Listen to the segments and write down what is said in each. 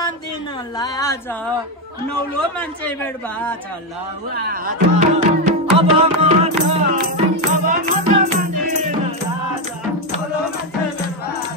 मान्दिन लाज नौलो मान्छे भेट भएको छ ल अब म त मान्दिन लाज नौलो मान्छे भेट भएको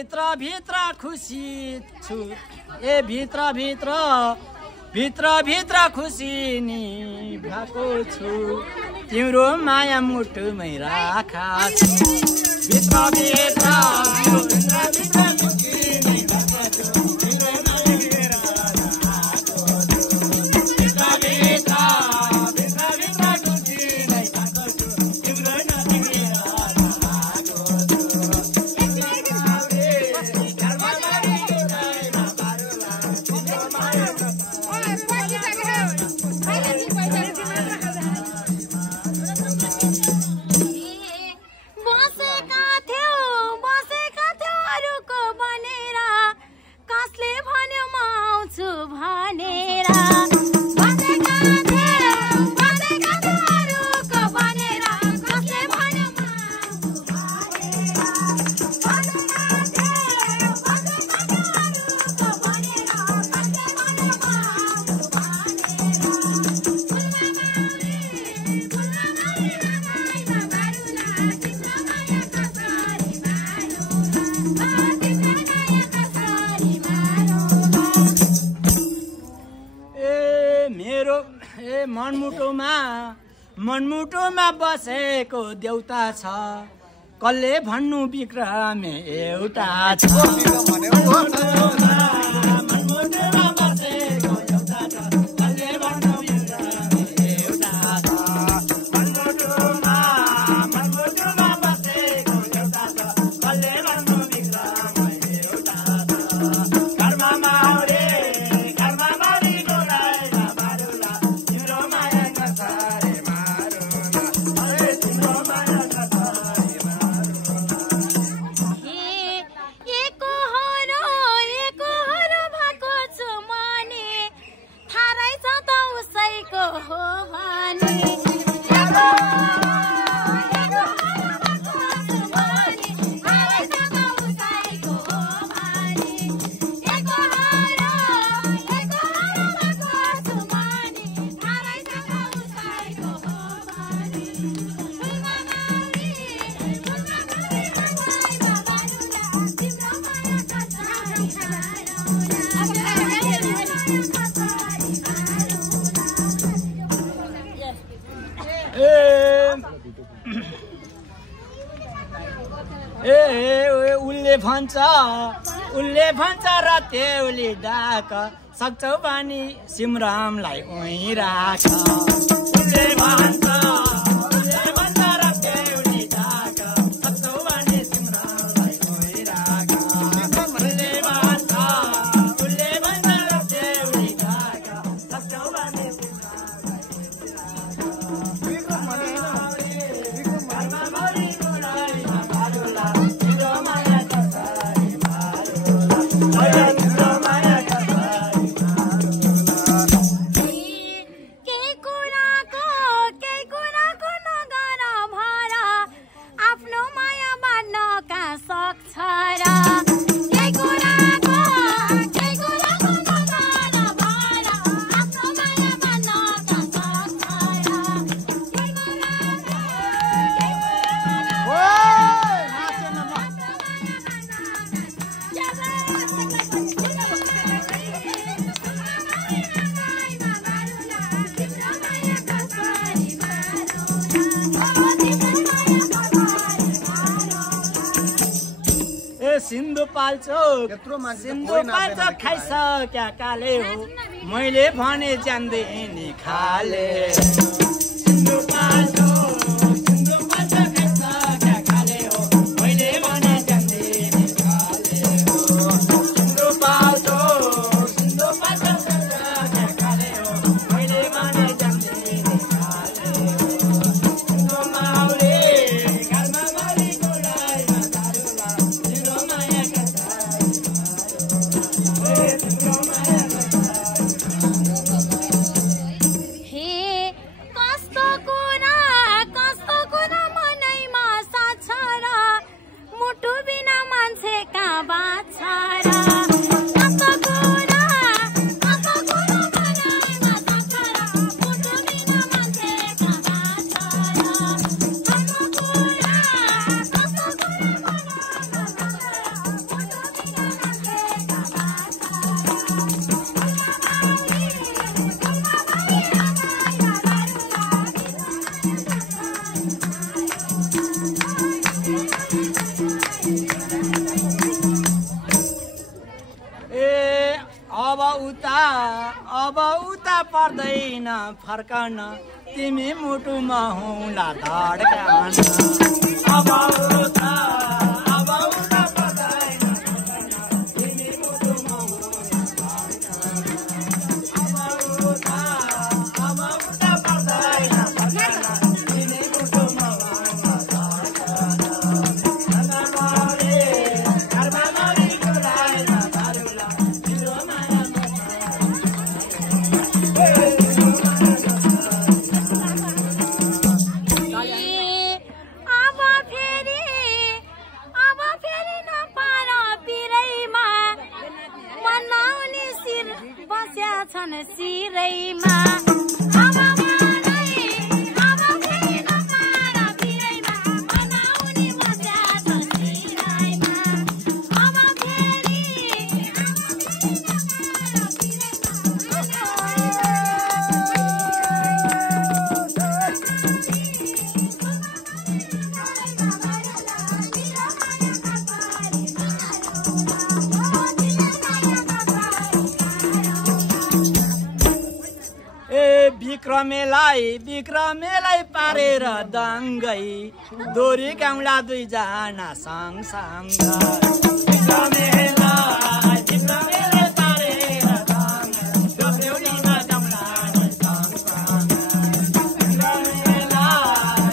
छ भित्र खुसी छु ए भित्र खुसी नि भएको छु तिम्रो माया मुटुमै राखा छु भित्र खुसी नि भएको छु तिम्रो माया खुसी नै भएको छु तिम्रो मनमुटुमा बसेको देउता छ कसले भन्नु विक्रमे एउटा छ उसले भन्छ राते उली डाक सक्छौ बानी सिमरामलाई उही राख उसले भन्छ राते उली डाक सक्छौ बानी सिमरामलाई उही राख उसले भन्छ राते उली डाक सक्छौ बानी सिन्धुपाल्चोक सिन्धुपाल्चोक खाइसक्या काले हो मैले भने जान्दै नि खाले अब उता पर्दैन फर्कन तिमी मुटुमा हुँला धड्कन अब उता पर्दैन तिमी मुटुमा हुँला धड्कन अब उता पर्दैन तिमी मुटुमा हुँला सिरैमा विक्रमेलाई पारेर दङ्गै दोरी गाउँला दुईजना सँगसँग विक्रमेलाई पारेर दङ्गै दोरीमा गाउँला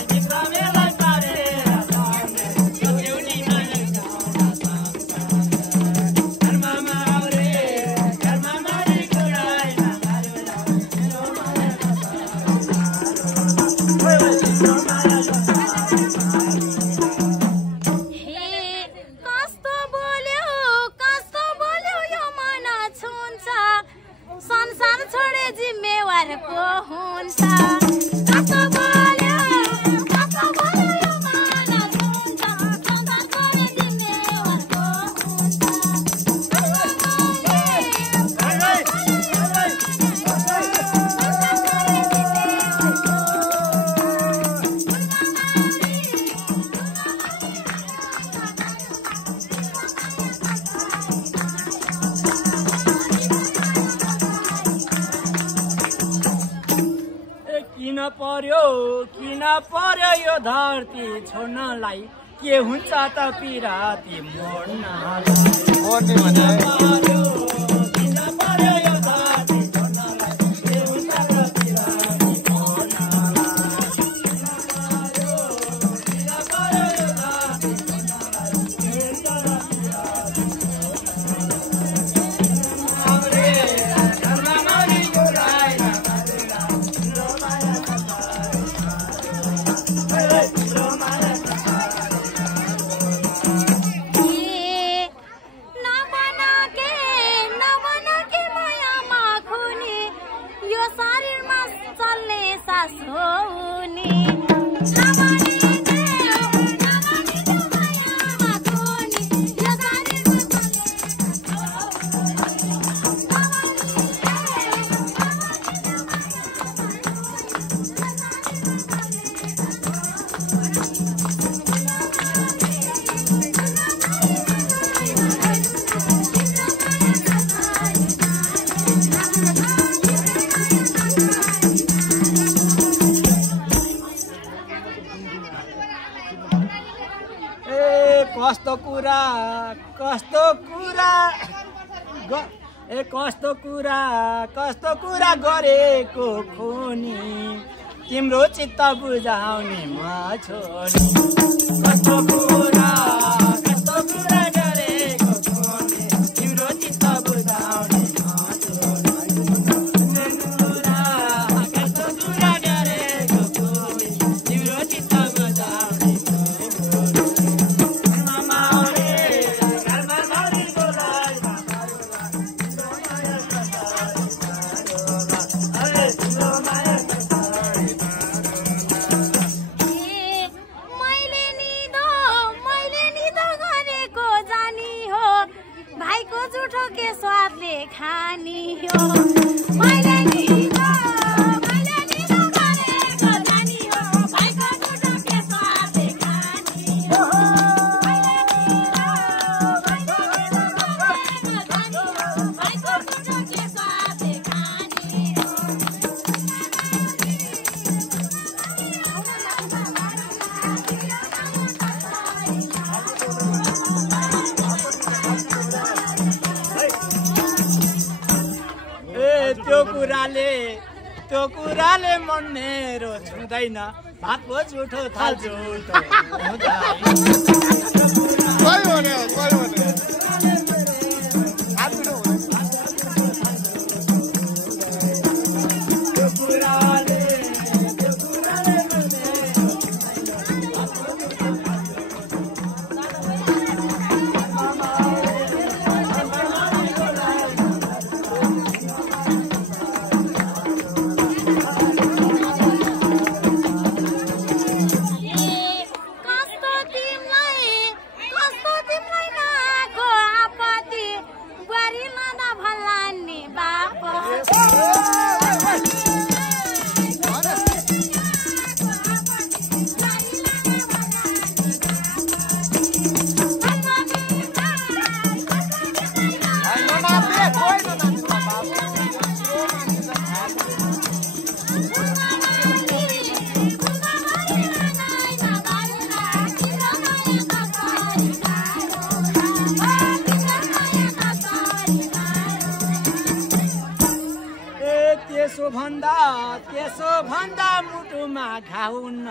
विक्रमेलाई पारेर दङ्गै दोरीमा किन पर्यो यो धरती छोड्नलाई के हुन्छ त पिराती मोड्नलाई नबना के कस्तो कुरा कस्तो कुरा गरेको खोनी तिम्रो चित्त बुझाउने म छोरी कस्तो कुरा गरेको खोनी तिम्रो चित्त बुझाउने म छोरी कस्तो कुरा गरेको खोनी तिम्रो चित्त बुझाउने खानी हो मैले निदो गरेको जानी हो भाइको जुठो के स्वाद खानी हो मैले निदो गरेको जानी हो भाइको जुठो के स्वाद खानी हो त्यो कुराले मन मेरो छुँदैन भातको जुठो थाल जुठो त्यसो भन्दा मुटुमा घाउ न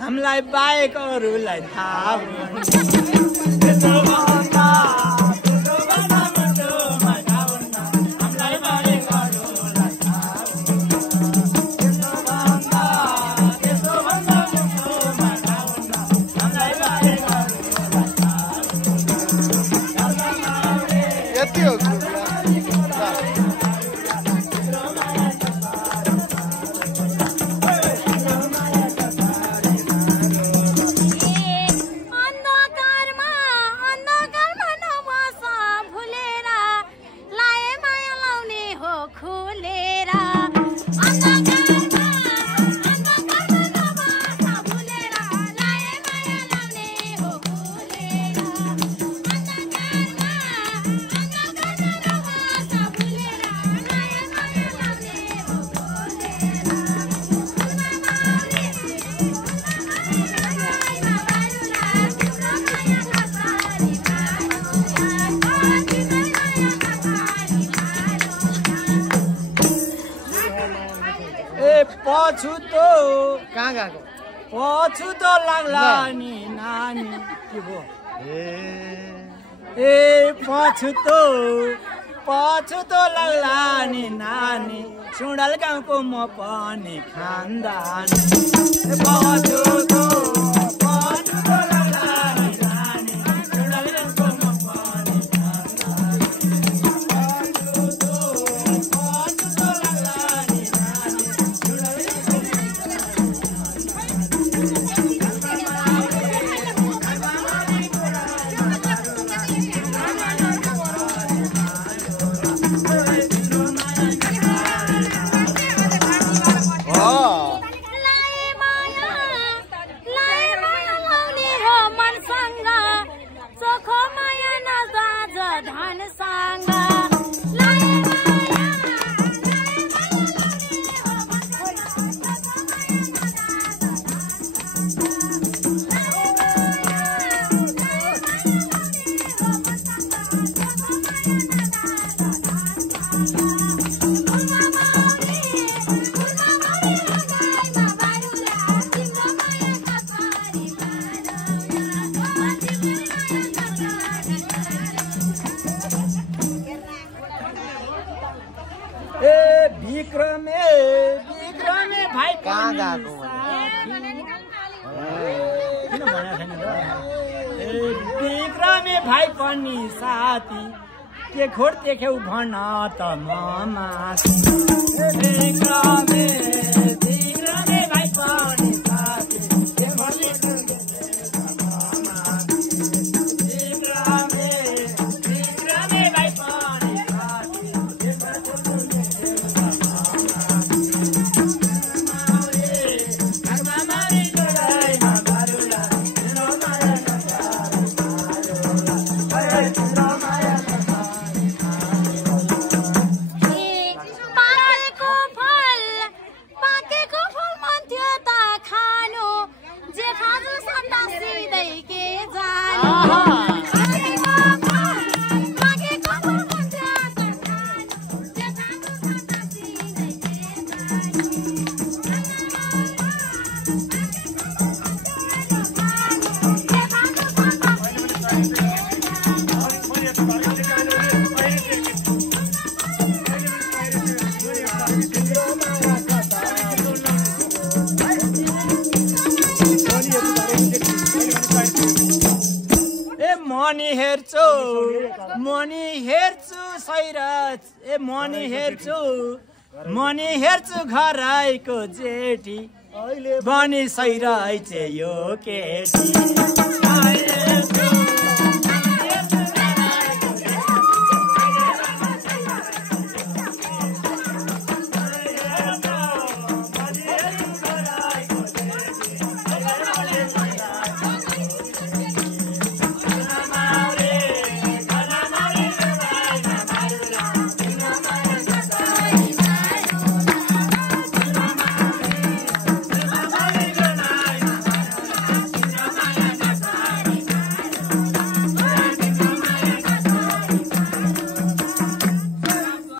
हामीलाई बाहेक अरूलाई थाहा हुन्न त्यसो भन्दा मुटुमा घाउ न हामीलाई बाहेक अरूलाई थाहा हुन्न त्यसो भन्दा मुटुमा घाउ न हामीलाई बाहेक अरूलाई थाहा हुन्न यति हो पछुतो लाग्ला नि नानी के भो ए पछुतो लाग्ला नि नानी सुडल गाउँको म पनि खानदानी पछुतो लाग्ला नि नानी सुडल गाउँको म पनि विक्रमे भाइ कहाँ गएको किन भनेको छैन र विक्रमे भाइ पनि साथी के खोर देख्यौ भन त माथि विक्रमे भाइ पनि साथी के खोर देख्यौ विक्रमे भाइ पनि मनी हेर्छु सैराज मनी हेर्छु घर आएको जेठी बनी सैराज यो केटी